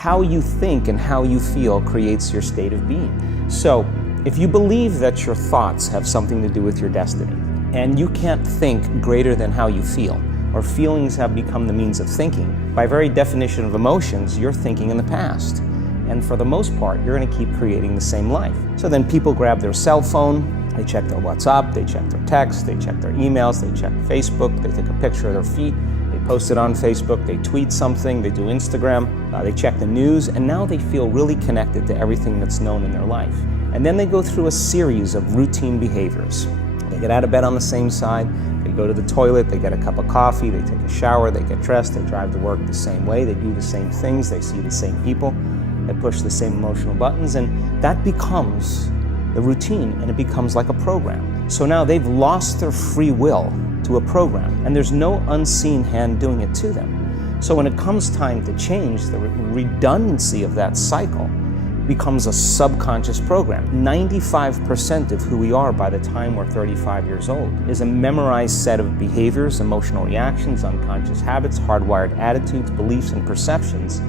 How you think and how you feel creates your state of being. So if you believe that your thoughts have something to do with your destiny, and you can't think greater than how you feel, or feelings have become the means of thinking, by very definition of emotions, you're thinking in the past. And for the most part, you're going to keep creating the same life. So then people grab their cell phone, they check their WhatsApp, they check their texts, they check their emails, they check Facebook, they take a picture of their feet, they post it on Facebook, they tweet something, they do Instagram, they check the news, and now they feel really connected to everything that's known in their life. And then they go through a series of routine behaviors. They get out of bed on the same side, they go to the toilet, they get a cup of coffee, they take a shower, they get dressed, they drive to work the same way, they do the same things, they see the same people, they push the same emotional buttons, and that becomes the routine, and it becomes like a program. So now they've lost their free will to a program, and there's no unseen hand doing it to them. So when it comes time to change, the redundancy of that cycle becomes a subconscious program. 95% of who we are by the time we're 35 years old is a memorized set of behaviors, emotional reactions, unconscious habits, hardwired attitudes, beliefs, and perceptions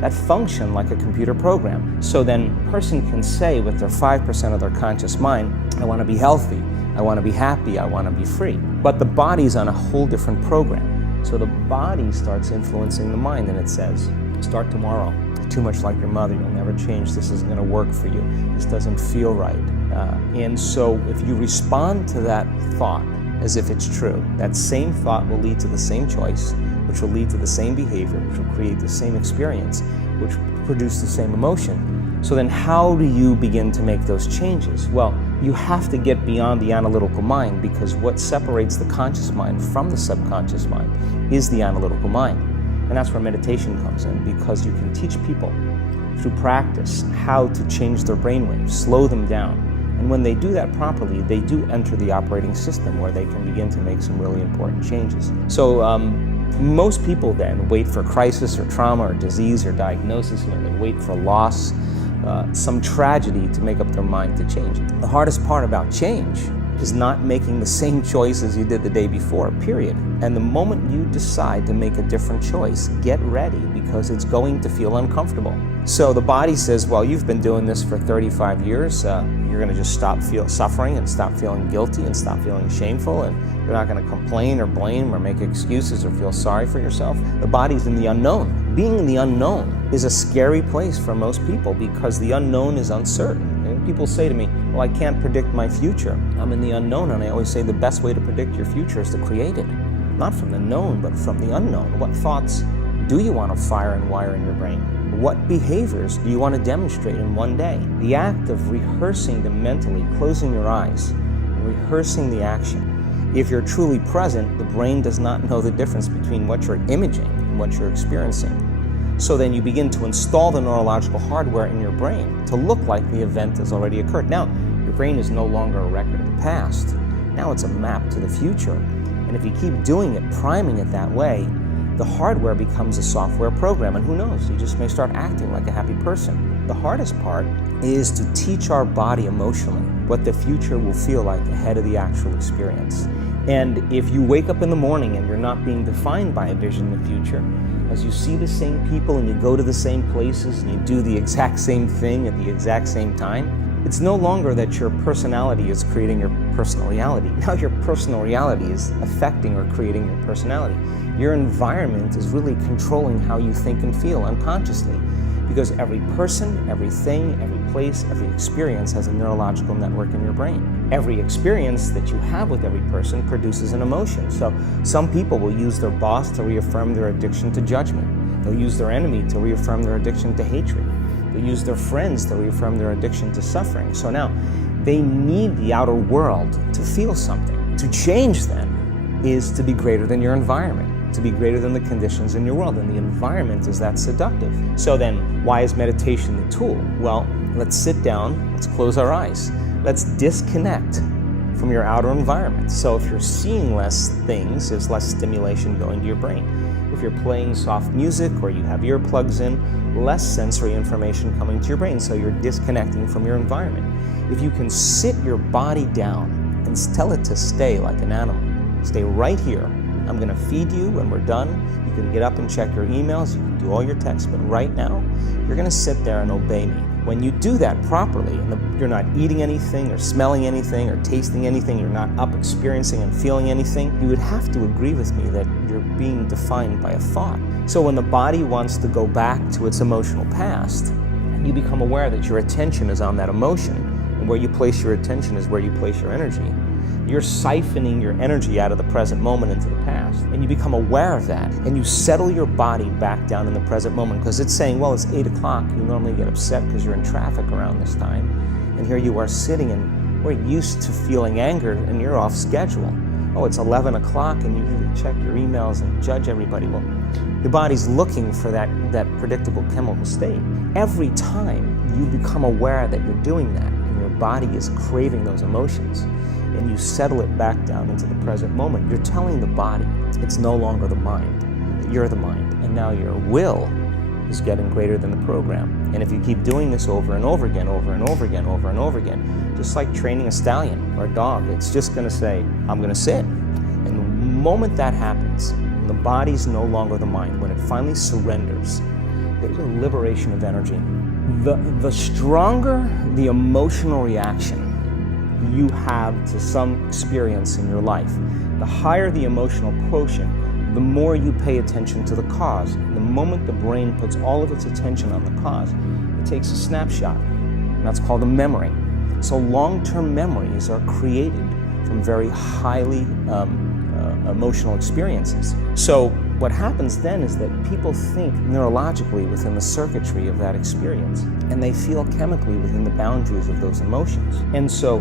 that function like a computer program. So then a person can say with their 5% of their conscious mind, I want to be healthy, I want to be happy, I want to be free. But the body's on a whole different program. So the body starts influencing the mind, and it says, start tomorrow. You're too much like your mother, you'll never change, this isn't going to work for you, this doesn't feel right. And so if you respond to that thought as if it's true, that same thought will lead to the same choice, which will lead to the same behavior, which will create the same experience, which will produce the same emotion. So then how do you begin to make those changes? Well, you have to get beyond the analytical mind, because what separates the conscious mind from the subconscious mind is the analytical mind. And that's where meditation comes in, because you can teach people through practice how to change their brainwaves, slow them down. And when they do that properly, they do enter the operating system where they can begin to make some really important changes. So most people then wait for crisis or trauma or disease or diagnosis. They wait for loss, some tragedy to make up their mind to change. The hardest part about change is not making the same choice as you did the day before, period. And the moment you decide to make a different choice, get ready, because it's going to feel uncomfortable. So the body says, well, you've been doing this for 35 years, you're gonna just stop suffering and stop feeling guilty and stop feeling shameful, and you're not gonna complain or blame or make excuses or feel sorry for yourself. The body's in the unknown. Being in the unknown is a scary place for most people, because the unknown is uncertain. And people say to me, well, I can't predict my future. I'm in the unknown, and I always say the best way to predict your future is to create it. Not from the known, but from the unknown. What thoughts do you want to fire and wire in your brain? What behaviors do you want to demonstrate in one day? The act of rehearsing them mentally, closing your eyes, and rehearsing the action. If you're truly present, the brain does not know the difference between what you're imaging and what you're experiencing. So then you begin to install the neurological hardware in your brain to look like the event has already occurred. Now, your brain is no longer a record of the past. Now it's a map to the future. And if you keep doing it, priming it that way, the hardware becomes a software program, and who knows, you just may start acting like a happy person. The hardest part is to teach our body emotionally what the future will feel like ahead of the actual experience. And if you wake up in the morning and you're not being defined by a vision in the future, as you see the same people and you go to the same places and you do the exact same thing at the exact same time, it's no longer that your personality is creating your personal reality. Now your personal reality is affecting or creating your personality. Your environment is really controlling how you think and feel unconsciously, because every person, everything, every place, every experience has a neurological network in your brain. Every experience that you have with every person produces an emotion. So some people will use their boss to reaffirm their addiction to judgment. They'll use their enemy to reaffirm their addiction to hatred. They'll use their friends to reaffirm their addiction to suffering. So now they need the outer world to feel something. To change then is to be greater than your environment, to be greater than the conditions in your world, and the environment is that seductive. So then, why is meditation the tool? Well, let's sit down, let's close our eyes. Let's disconnect from your outer environment. So if you're seeing less things, there's less stimulation going to your brain. If you're playing soft music or you have earplugs in, less sensory information coming to your brain, so you're disconnecting from your environment. If you can sit your body down and tell it to stay like an animal, stay right here, I'm going to feed you when we're done. You can get up and check your emails. You can do all your texts. But right now, you're going to sit there and obey me. When you do that properly, and you're not eating anything or smelling anything or tasting anything, you're not up experiencing and feeling anything, you would have to agree with me that you're being defined by a thought. So when the body wants to go back to its emotional past, and you become aware that your attention is on that emotion, and where you place your attention is where you place your energy, you're siphoning your energy out of the present moment into the past, and you become aware of that, and you settle your body back down in the present moment, because it's saying, well, it's 8 o'clock, you normally get upset because you're in traffic around this time, and here you are sitting, and we're used to feeling anger, and you're off schedule. Oh, it's 11 o'clock, and you usually check your emails and judge everybody. Well, your body's looking for that predictable chemical state. Every time you become aware that you're doing that, and your body is craving those emotions, and you settle it back down into the present moment, you're telling the body it's no longer the mind, that you're the mind, and now your will is getting greater than the program. And if you keep doing this over and over again, over and over again, over and over again, just like training a stallion or a dog, it's just going to say, I'm going to sit. And the moment that happens, the body's no longer the mind, when it finally surrenders, there's a liberation of energy. The stronger the emotional reaction you have to some experience in your life, the higher the emotional quotient, the more you pay attention to the cause. The moment the brain puts all of its attention on the cause, it takes a snapshot, and that's called a memory. So long-term memories are created from very highly emotional experiences. So what happens then is that people think neurologically within the circuitry of that experience, and they feel chemically within the boundaries of those emotions. And so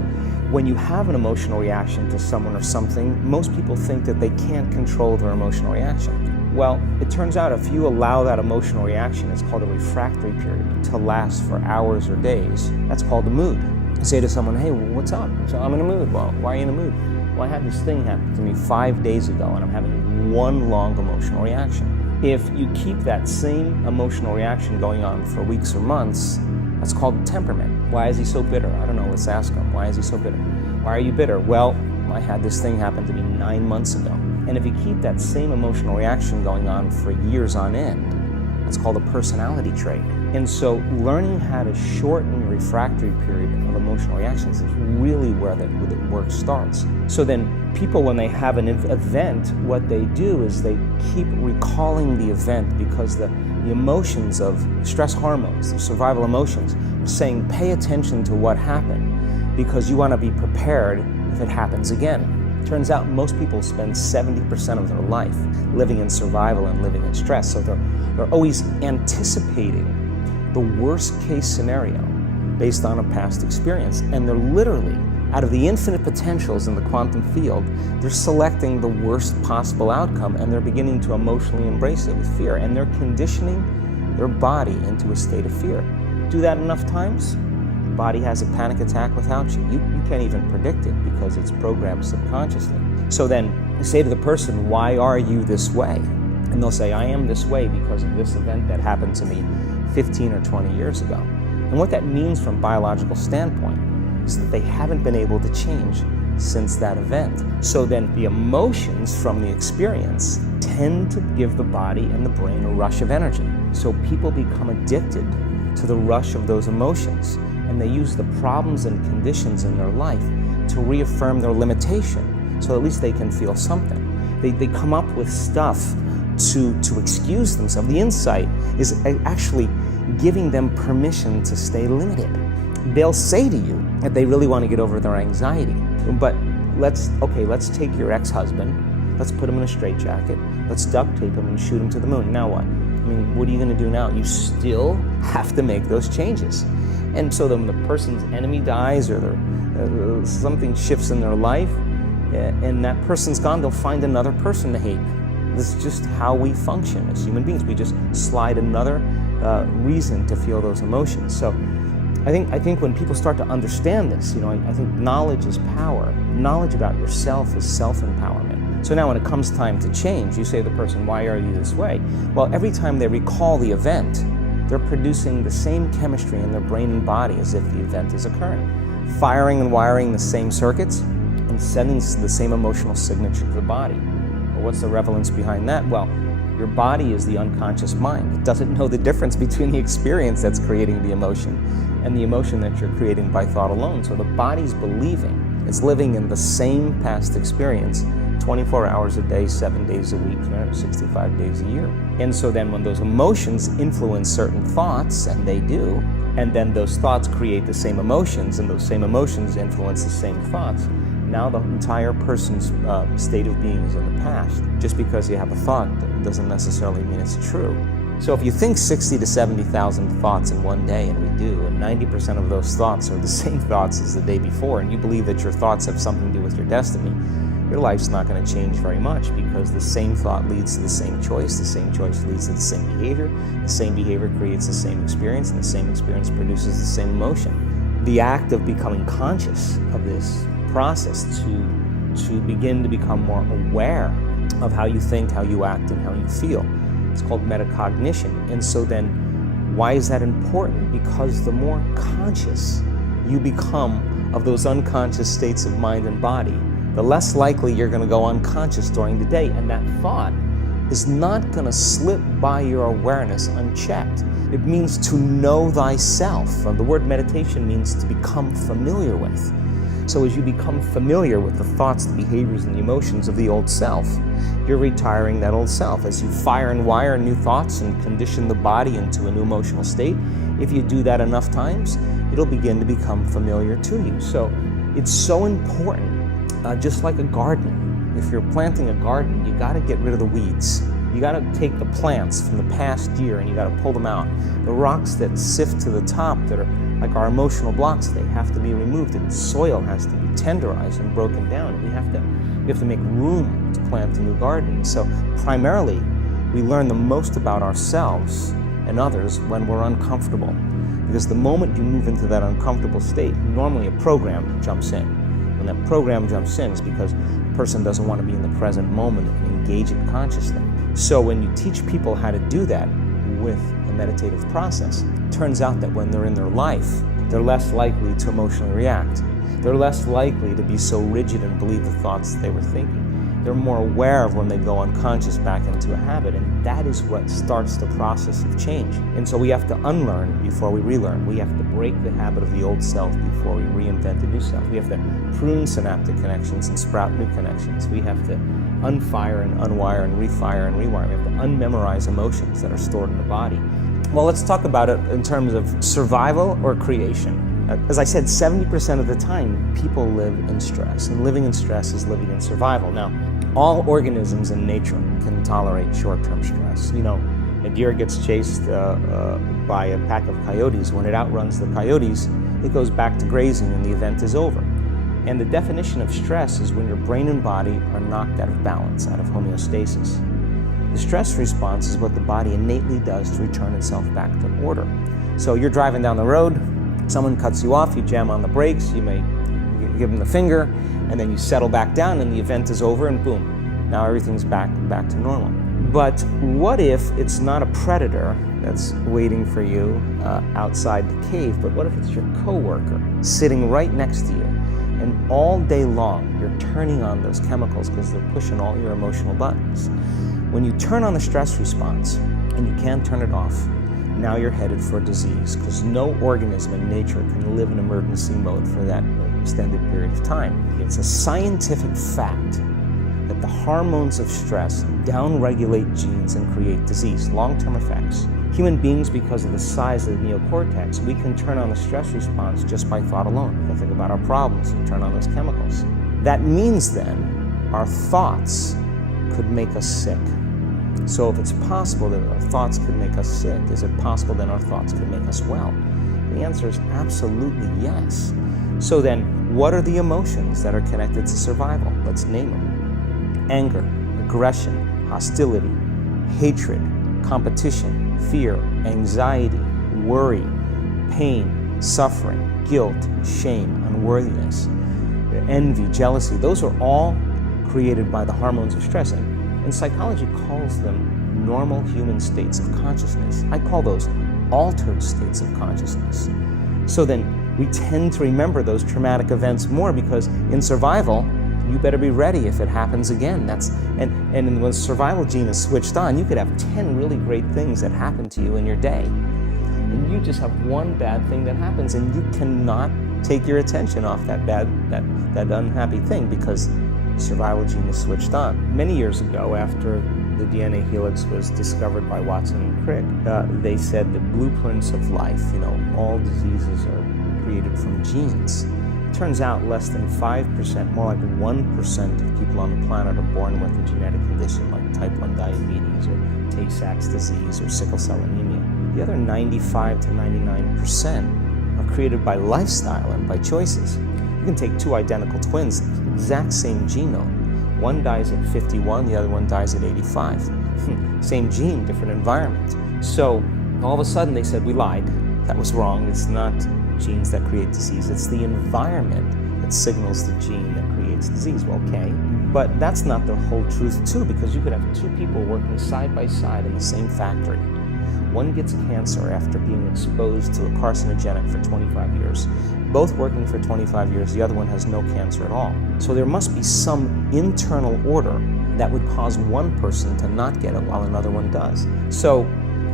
when you have an emotional reaction to someone or something, most people think that they can't control their emotional reaction. Well, it turns out if you allow that emotional reaction, it's called a refractory period, to last for hours or days, that's called a mood. You say to someone, hey, what's up? So I'm in a mood. Well, why are you in a mood? Well, I had this thing happen to me 5 days ago, and I'm having one long emotional reaction. If you keep that same emotional reaction going on for weeks or months, that's called temperament. Why is he so bitter? I don't know, let's ask him. Why is he so bitter? Why are you bitter? Well, I had this thing happen to me 9 months ago. And if you keep that same emotional reaction going on for years on end, that's called a personality trait. And so learning how to shorten the refractory period of emotional reactions is really where the work starts. So then people, when they have an event, what they do is they keep recalling the event, because the emotions of stress hormones, the survival emotions, are saying pay attention to what happened, because you want to be prepared if it happens again. Turns out most people spend 70% of their life living in survival and living in stress. So they're always anticipating the worst case scenario based on a past experience. And they're literally, out of the infinite potentials in the quantum field, they're selecting the worst possible outcome, and they're beginning to emotionally embrace it with fear. And they're conditioning their body into a state of fear. Do that enough times, the body has a panic attack without you. You can't even predict it because it's programmed subconsciously. So then you say to the person, why are you this way? And they'll say, I am this way because of this event that happened to me 15 or 20 years ago. And what that means from a biological standpoint is that they haven't been able to change since that event. So then the emotions from the experience tend to give the body and the brain a rush of energy. So people become addicted to the rush of those emotions, and they use the problems and conditions in their life to reaffirm their limitation, so at least they can feel something. They come up with stuff to excuse themselves. The insight is actually giving them permission to stay limited. They'll say to you that they really want to get over their anxiety, but let's take your ex-husband, let's put him in a straitjacket, let's duct tape him and shoot him to the moon. Now what? I mean, what are you going to do now? You still have to make those changes. And so then when the person's enemy dies, or something shifts in their life, and that person's gone, they'll find another person to hate. This is just how we function as human beings. We just slide another reason to feel those emotions. So I think when people start to understand this, I think knowledge is power. Knowledge about yourself is self-empowerment. So now when it comes time to change, you say to the person, why are you this way? Well, every time they recall the event, they're producing the same chemistry in their brain and body as if the event is occurring, firing and wiring the same circuits and sending the same emotional signature to the body. Well, what's the relevance behind that? Well, your body is the unconscious mind. It doesn't know the difference between the experience that's creating the emotion and the emotion that you're creating by thought alone. So the body's believing it's living in the same past experience 24 hours a day, 7 days a week, 365 days a year. And so then when those emotions influence certain thoughts, and they do, and then those thoughts create the same emotions, and those same emotions influence the same thoughts, now the entire person's state of being is in the past. Just because you have a thought doesn't necessarily mean it's true. So if you think 60 to 70,000 thoughts in one day, and we do, and 90% of those thoughts are the same thoughts as the day before, and you believe that your thoughts have something to do with your destiny, your life's not going to change very much, because the same thought leads to the same choice leads to the same behavior creates the same experience, and the same experience produces the same emotion. The act of becoming conscious of this process to begin to become more aware of how you think, how you act, and how you feel, it's called metacognition. And so then, why is that important? Because the more conscious you become of those unconscious states of mind and body, the less likely you're going to go unconscious during the day, and that thought is not going to slip by your awareness unchecked. It means to know thyself. The word meditation means to become familiar with. So as you become familiar with the thoughts, the behaviors, and the emotions of the old self, you're retiring that old self. As you fire and wire new thoughts and condition the body into a new emotional state, if you do that enough times, it'll begin to become familiar to you. So it's so important. Just like a garden. If you're planting a garden, you got to get rid of the weeds. You got to take the plants from the past year and you got to pull them out. The rocks that sift to the top that are like our emotional blocks, they have to be removed, and soil has to be tenderized and broken down. We have to make room to plant a new garden. So primarily, we learn the most about ourselves and others when we're uncomfortable. Because the moment you move into that uncomfortable state, normally a program jumps in. When that program jumps in, it's because the person doesn't want to be in the present moment and engage it consciously. So when you teach people how to do that with a meditative process, it turns out that when they're in their life, they're less likely to emotionally react. They're less likely to be so rigid and believe the thoughts that they were thinking. They're more aware of when they go unconscious back into a habit, and that is what starts the process of change. And so we have to unlearn before we relearn. We have to break the habit of the old self before we reinvent a new self. We have to prune synaptic connections and sprout new connections. We have to unfire and unwire and refire and rewire. We have to unmemorize emotions that are stored in the body. Well, let's talk about it in terms of survival or creation. As I said, 70% of the time, people live in stress, and living in stress is living in survival. Now, all organisms in nature can tolerate short-term stress. You know, a deer gets chased by a pack of coyotes. When it outruns the coyotes, it goes back to grazing and the event is over. And the definition of stress is when your brain and body are knocked out of balance, out of homeostasis. The stress response is what the body innately does to return itself back to order. So you're driving down the road, someone cuts you off, you jam on the brakes, you may give them the finger, and then you settle back down and the event is over, and boom, now everything's back to normal. But what if it's not a predator that's waiting for you outside the cave, but what if it's your coworker sitting right next to you, and all day long you're turning on those chemicals because they're pushing all your emotional buttons. When you turn on the stress response and you can't turn it off, now you're headed for disease, because no organism in nature can live in emergency mode for that extended period of time. It's a scientific fact that the hormones of stress downregulate genes and create disease, long-term effects. Human beings, because of the size of the neocortex, we can turn on the stress response just by thought alone. We can think about our problems and turn on those chemicals. That means then our thoughts could make us sick. So if it's possible that our thoughts could make us sick, is it possible then our thoughts could make us well? The answer is absolutely yes. So then, what are the emotions that are connected to survival? Let's name them. Anger, aggression, hostility, hatred, competition, fear, anxiety, worry, pain, suffering, guilt, shame, unworthiness, envy, jealousy. Those are all created by the hormones of stress. And psychology calls them normal human states of consciousness. I call those altered states of consciousness. So then we tend to remember those traumatic events more because in survival, you better be ready if it happens again. And when survival gene is switched on, you could have 10 really great things that happen to you in your day. And you just have one bad thing that happens, and you cannot take your attention off that unhappy thing because survival gene is switched on. Many years ago, after the DNA helix was discovered by Watson and Crick, they said the blueprints of life, all diseases are created from genes. Turns out less than 5%, more like 1% of people on the planet are born with a genetic condition like type 1 diabetes or Tay-Sachs disease or sickle cell anemia. The other 95 to 99% are created by lifestyle and by choices. You can take two identical twins, exact same genome. One dies at 51, the other one dies at 85. Same gene, different environment. So all of a sudden they said we lied. That was wrong. It's not genes that create disease. It's the environment that signals the gene that creates disease. Well, okay, but that's not the whole truth too, because you could have two people working side by side in the same factory. One gets cancer after being exposed to a carcinogenic for 25 years. Both working for 25 years, the other one has no cancer at all. So there must be some internal order that would cause one person to not get it while another one does. So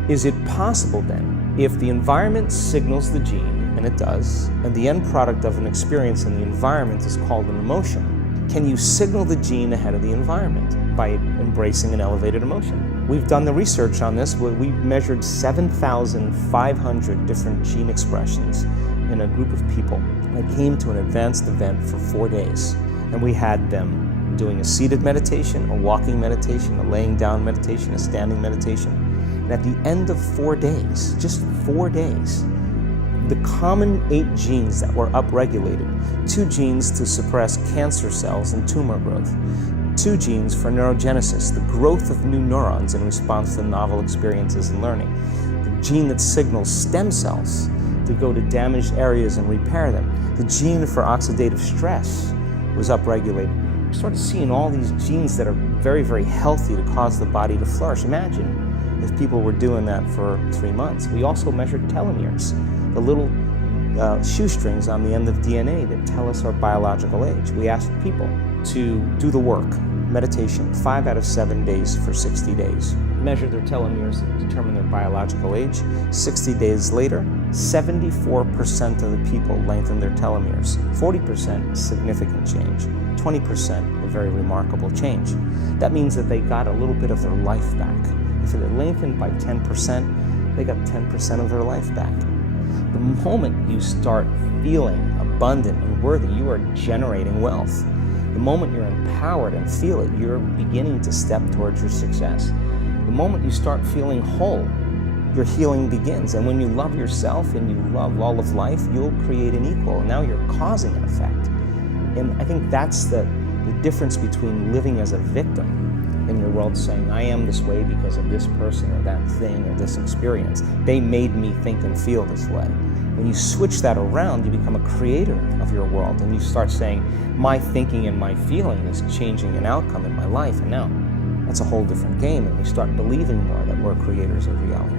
is it possible then, if the environment signals the gene, and it does, and the end product of an experience in the environment is called an emotion, can you signal the gene ahead of the environment by embracing an elevated emotion? We've done the research on this. We measured 7,500 different gene expressions in a group of people that came to an advanced event for 4 days. And we had them doing a seated meditation, a walking meditation, a laying down meditation, a standing meditation. And at the end of 4 days, just 4 days, the common 8 genes that were upregulated, 2 genes to suppress cancer cells and tumor growth, 2 genes for neurogenesis, the growth of new neurons in response to novel experiences and learning, the gene that signals stem cells to go to damaged areas and repair them, the gene for oxidative stress was upregulated. We started seeing all these genes that are very, very healthy to cause the body to flourish. Imagine if people were doing that for 3 months. We also measured telomeres, the little shoestrings on the end of DNA that tell us our biological age. We asked people to do the work, meditation, 5 out of 7 days for 60 days. Measure their telomeres to determine their biological age. 60 days later, 74% of the people lengthened their telomeres. 40% significant change. 20% a very remarkable change. That means that they got a little bit of their life back. If it had lengthened by 10%, they got 10% of their life back. The moment you start feeling abundant and worthy, you are generating wealth. The moment you're empowered and feel it, you're beginning to step towards your success. The moment you start feeling whole, your healing begins. And when you love yourself and you love all of life, you'll create an equal. Now you're causing an effect. And I think that's the difference between living as a victim in your world, saying, I am this way because of this person or that thing or this experience. They made me think and feel this way. When you switch that around, you become a creator of your world, and you start saying, my thinking and my feeling is changing an outcome in my life, and now that's a whole different game, and we start believing more that we're creators of reality.